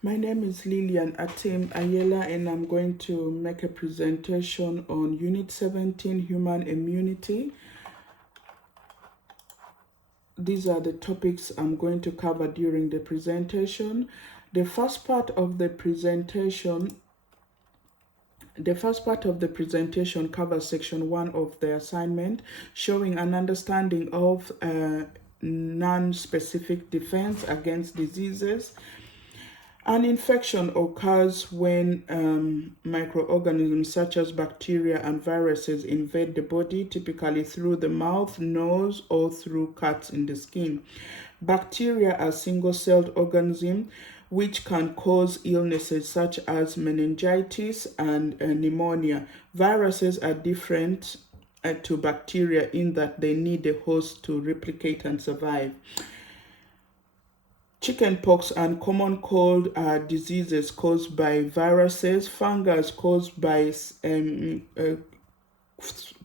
My name is Lillian Atim Ayela, and I'm going to make a presentation on Unit 17, Human Immunity. These are the topics I'm going to cover during the presentation. The first part of the presentation covers section 1 of the assignment, showing an understanding of non-specific defense against diseases. An infection occurs when microorganisms such as bacteria and viruses invade the body, typically through the mouth, nose, or through cuts in the skin. Bacteria are single-celled organisms which can cause illnesses such as meningitis and pneumonia. Viruses are different to bacteria in that they need a host to replicate and survive. Chickenpox and common cold are diseases caused by viruses. Fungus caused by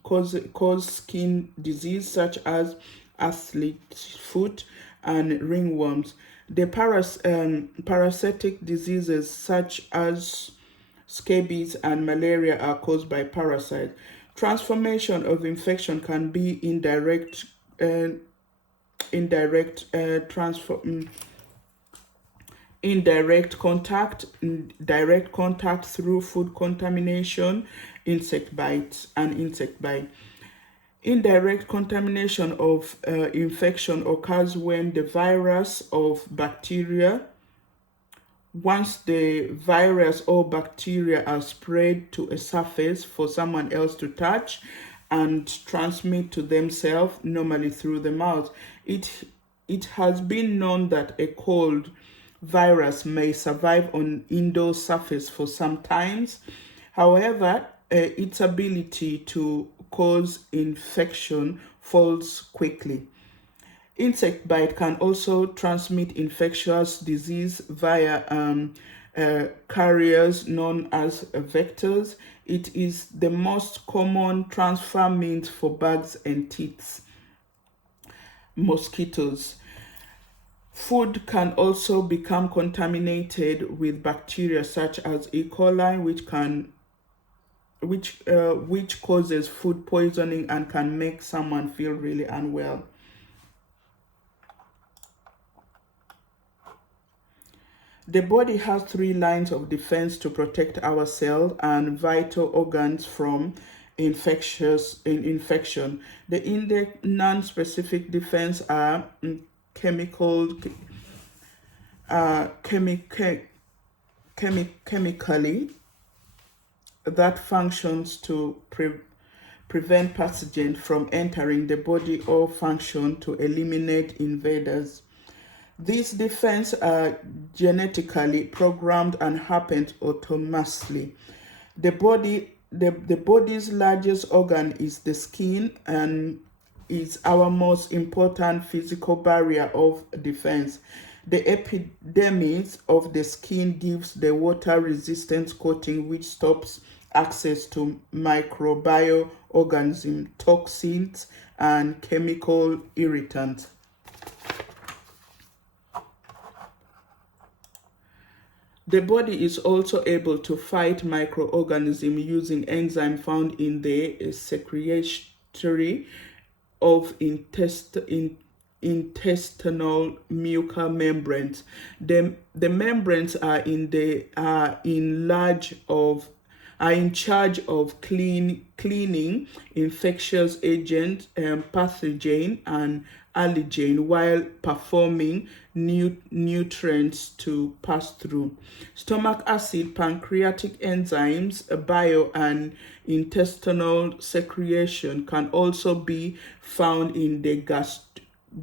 cause skin disease such as athlete foot and ringworms. The parasitic diseases such as scabies and malaria are caused by parasites. Transformation of infection can be indirect indirect contact, direct contact through food contamination, insect bites, and insect bite. Indirect contamination of infection occurs when the virus of bacteria, once the virus or bacteria are spread to a surface for someone else to touch and transmit to themselves, normally through the mouth. It has been known that a cold virus may survive on indoor surface for some times. However, its ability to cause infection falls quickly. Insect bite can also transmit infectious disease via carriers known as vectors. It is the most common transfer means for bugs and ticks. Mosquitoes. Food can also become contaminated with bacteria such as E. coli, which causes food poisoning and can make someone feel really unwell. The body has 3 lines of defense to protect our cells and vital organs from infection. The non-specific defense are chemically that functions to prevent pathogens from entering the body or function to eliminate invaders. These defenses are genetically programmed and happen autonomously. The body's largest organ is the skin and is our most important physical barrier of defense. The epidermis of the skin gives the water-resistant coating which stops access to microbial organisms, toxins, and chemical irritants. The body is also able to fight microorganisms using enzymes found in the secretory of intestinal mucous membranes. The membranes are in charge of cleaning infectious agents, pathogen, and allergen while performing nutrients to pass through. Stomach acid, pancreatic enzymes, bile, and intestinal secretion can also be found in the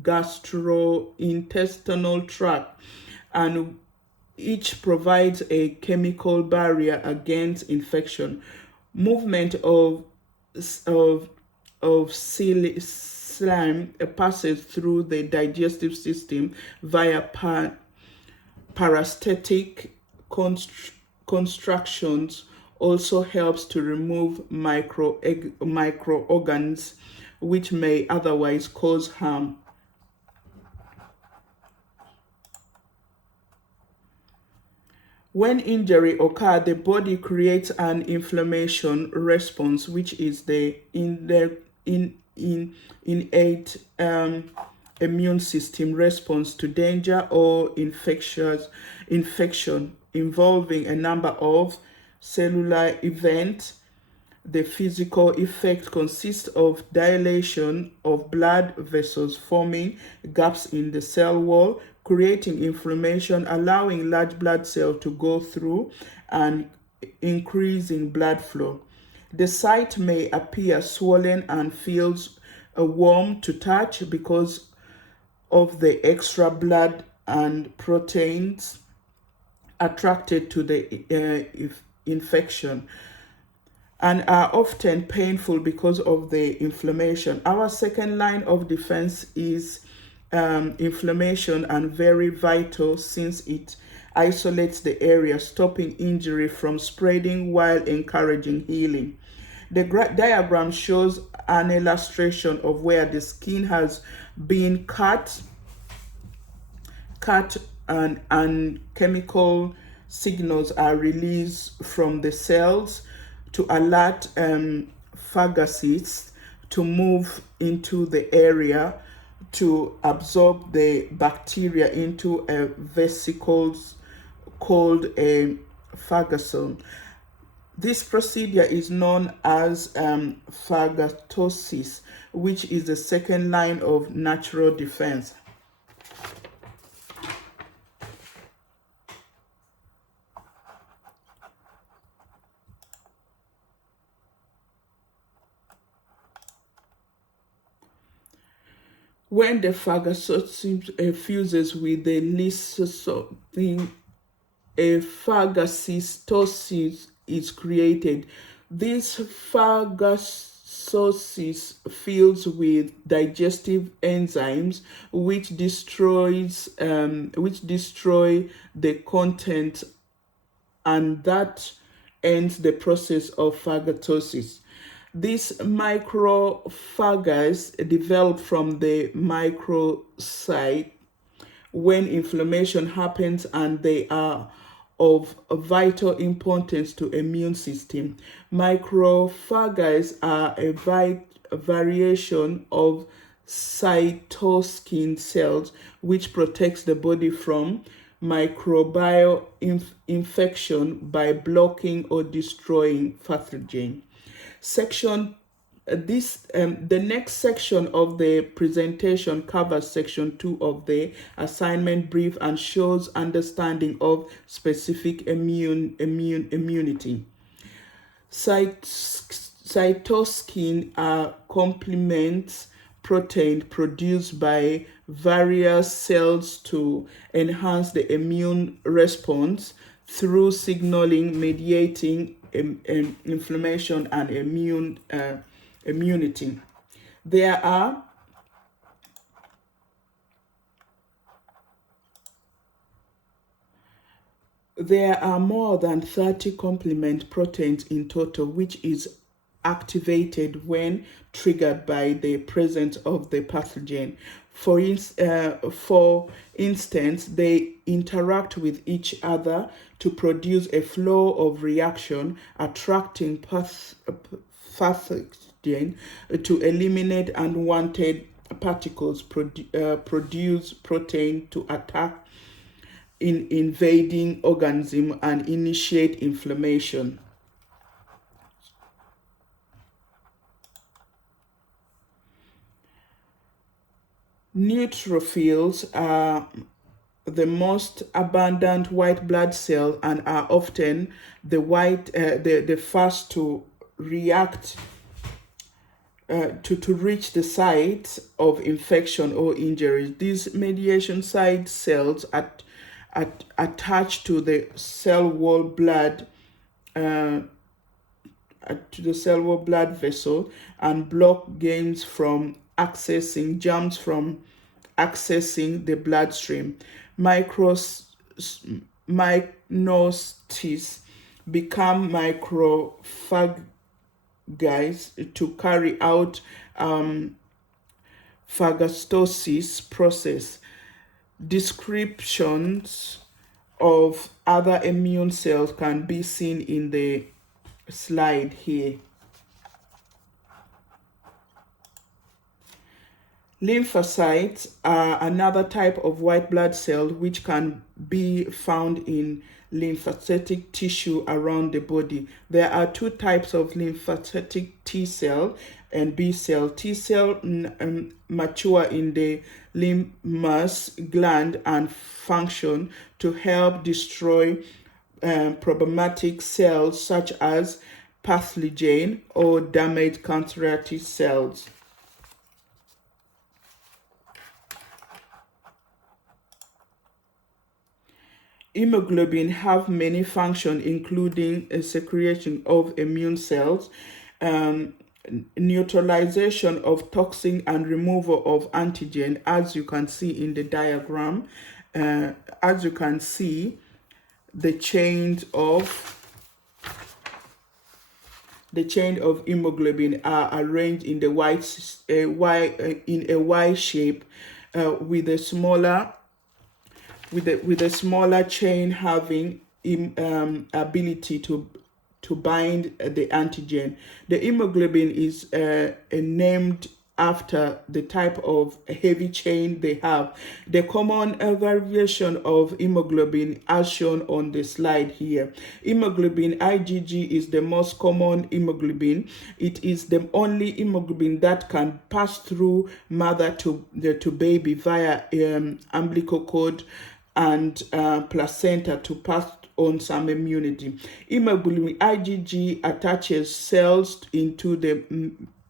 gastrointestinal tract, and each provides a chemical barrier against infection. Movement of slime passes through the digestive system via parasitic constructions, also helps to remove microorganisms which may otherwise cause harm. When injury occurs, the body creates an inflammation response, which is the innate immune system response to danger or infection involving a number of cellular events. The physical effect consists of dilation of blood vessels, forming gaps in the cell wall, creating inflammation, allowing large blood cells to go through, and increasing blood flow. The site may appear swollen and feels warm to touch because of the extra blood and proteins attracted to the infection, and are often painful because of the inflammation. Our second line of defense is inflammation, and very vital since it isolates the area, stopping injury from spreading while encouraging healing. The diagram shows an illustration of where the skin has been cut and chemical signals are released from the cells to alert phagocytes to move into the area to absorb the bacteria into a vesicles called a phagosome. This procedure is known as phagocytosis, which is the second line of natural defense. When the phagocytosome fuses with the lysosome, a phagocytosis is created. This phagocytosis fills with digestive enzymes which destroy the content, and that ends the process of phagocytosis. These macrophages develop from the microcyte when inflammation happens, and they are of vital importance to immune system. Macrophages are a variation of cytokine cells which protects the body from microbial infection by blocking or destroying pathogen. The next section of the presentation covers section 2 of the assignment brief and shows understanding of specific immunity. Cytokine are complement protein produced by various cells to enhance the immune response through signaling, mediating inflammation and immunity. There are more than 30 complement proteins in total, which is activated when triggered by the presence of the pathogen. For instance, they interact with each other to produce a flow of reaction, attracting pathogen to eliminate unwanted particles, produce protein to attack in invading organism, and initiate inflammation. Neutrophils are the most abundant white blood cell and are often the first to react to reach the site of infection or injury. These mediation site cells attach to the cell wall blood vessel and block germs from accessing the bloodstream. Myconocytes become macrophages to carry out phagocytosis process. Descriptions of other immune cells can be seen in the slide here. Lymphocytes are another type of white blood cell which can be found in lymphocytic tissue around the body. There are two types of lymphocytic T cell and B cell. T cell mature in the lymphatic gland and function to help destroy problematic cells such as pathogen or damaged cancerous cells. Hemoglobin have many functions, including a secretion of immune cells, neutralization of toxin, and removal of antigen, as you can see in the diagram. As you can see, the chain of hemoglobin are arranged in the in a Y shape, with a smaller chain having ability to bind the antigen. The hemoglobin is named after the type of heavy chain they have. The common variation of hemoglobin as shown on the slide here. Hemoglobin IgG is the most common hemoglobin. It is the only hemoglobin that can pass through mother to baby via umbilical cord and placenta to pass on some immunity. Hemoglobin IgG attaches cells into the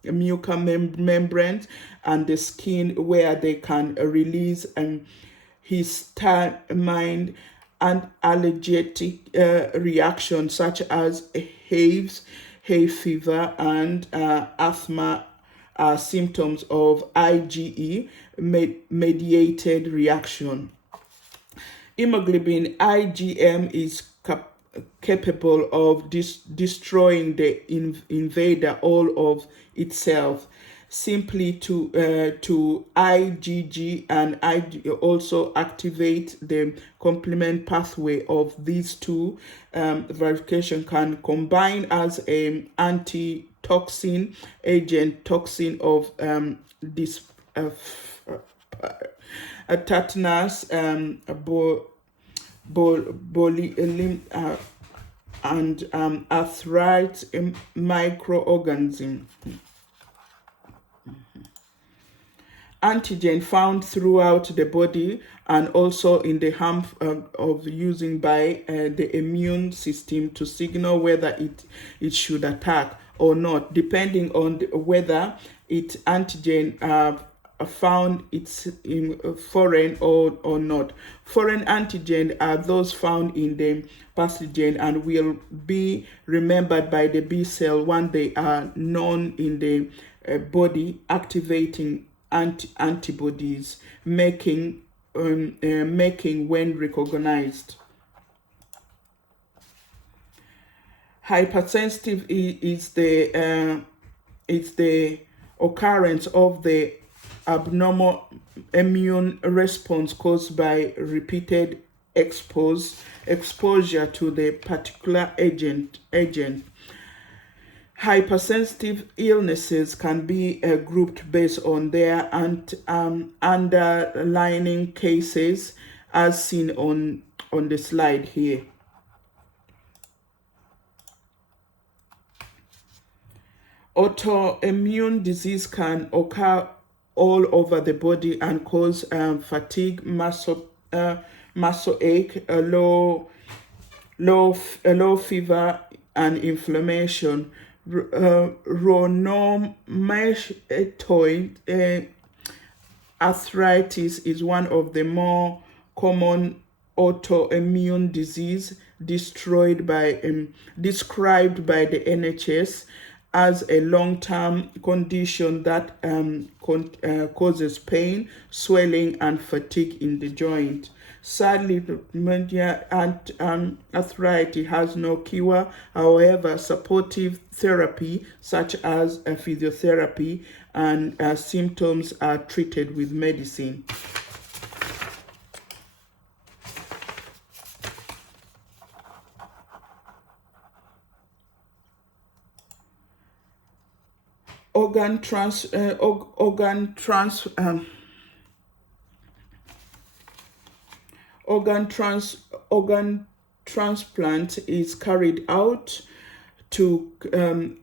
mucous membranes and the skin, where they can release histamine and allergic reactions such as hay fever, and asthma are symptoms of IgE mediated reaction. Hemoglobin IgM is capable of destroying the invader all of itself. Simply to IgG and also activate the complement pathway of these two. Verification can combine as an anti-toxin agent, toxin of this tetanus, and arthritis microorganism. Antigen found throughout the body and also in the harm of using by the immune system to signal whether it should attack or not, depending on whether its antigen found it's in foreign or not. Foreign antigen are those found in the pathogen and will be remembered by the B cell when they are known in the body, activating antibodies, making when recognized. Hypersensitive is the occurrence of the abnormal immune response caused by repeated exposure to the particular agent. Hypersensitive illnesses can be grouped based on their underlying cases, as seen on the slide here. Autoimmune disease can occur all over the body and cause fatigue, muscle ache, low fever, and inflammation. Rheumatoid arthritis is one of the more common autoimmune disease described by the NHS as a long-term condition that causes pain, swelling, and fatigue in the joint. Sadly, rheumatoid arthritis has no cure. However, supportive therapy such as physiotherapy and symptoms are treated with medicine. organ trans organ trans organ trans organ transplant is carried out to an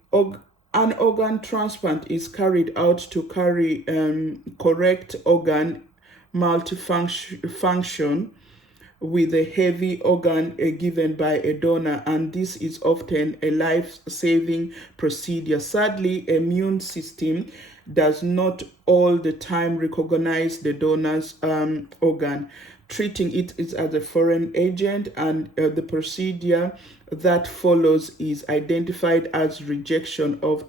organ transplant is carried out to carry correct organ multifunction with a heavy organ given by a donor, and this is often a life-saving procedure. Sadly, immune system does not all the time recognize the donor's organ, treating it is as a foreign agent, and the procedure that follows is identified as rejection of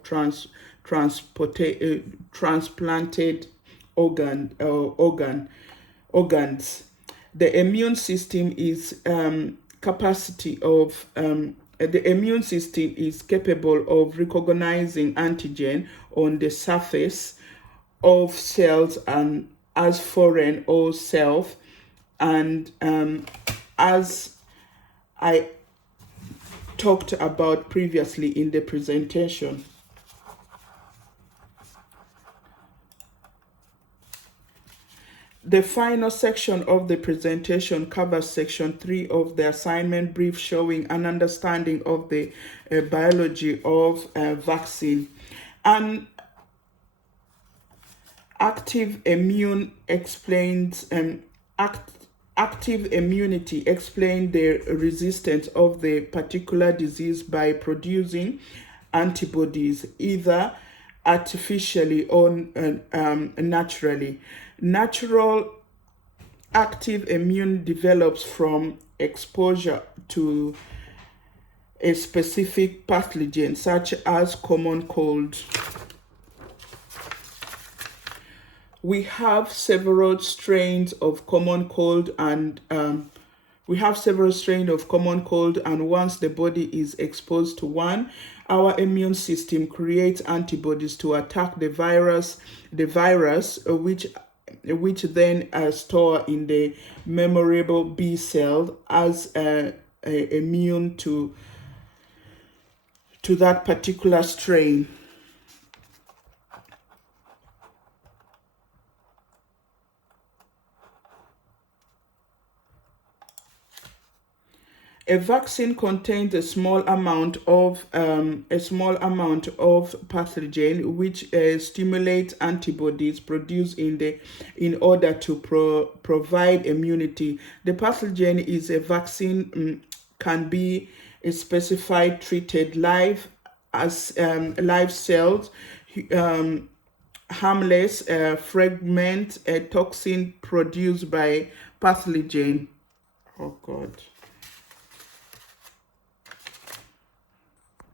transplanted organs. The immune system is the immune system is capable of recognizing antigen on the surface of cells and as foreign or self, and as I talked about previously in the presentation. The final section of the presentation covers section 3 of the assignment brief, showing an understanding of the biology of vaccine. And active immunity explains the resistance of the particular disease by producing antibodies, either artificially or naturally. Natural active immune develops from exposure to a specific pathogen, such as common cold. We have several strains of common cold, and once the body is exposed to one, our immune system creates antibodies to attack the virus, which then store in the memorable B cell as immune to that particular strain. A vaccine contains a small amount of pathogen which stimulates antibodies produced in order to provide immunity. The pathogen is a vaccine can be a specified treated live cells, harmless fragment, a toxin produced by pathogen. Oh God.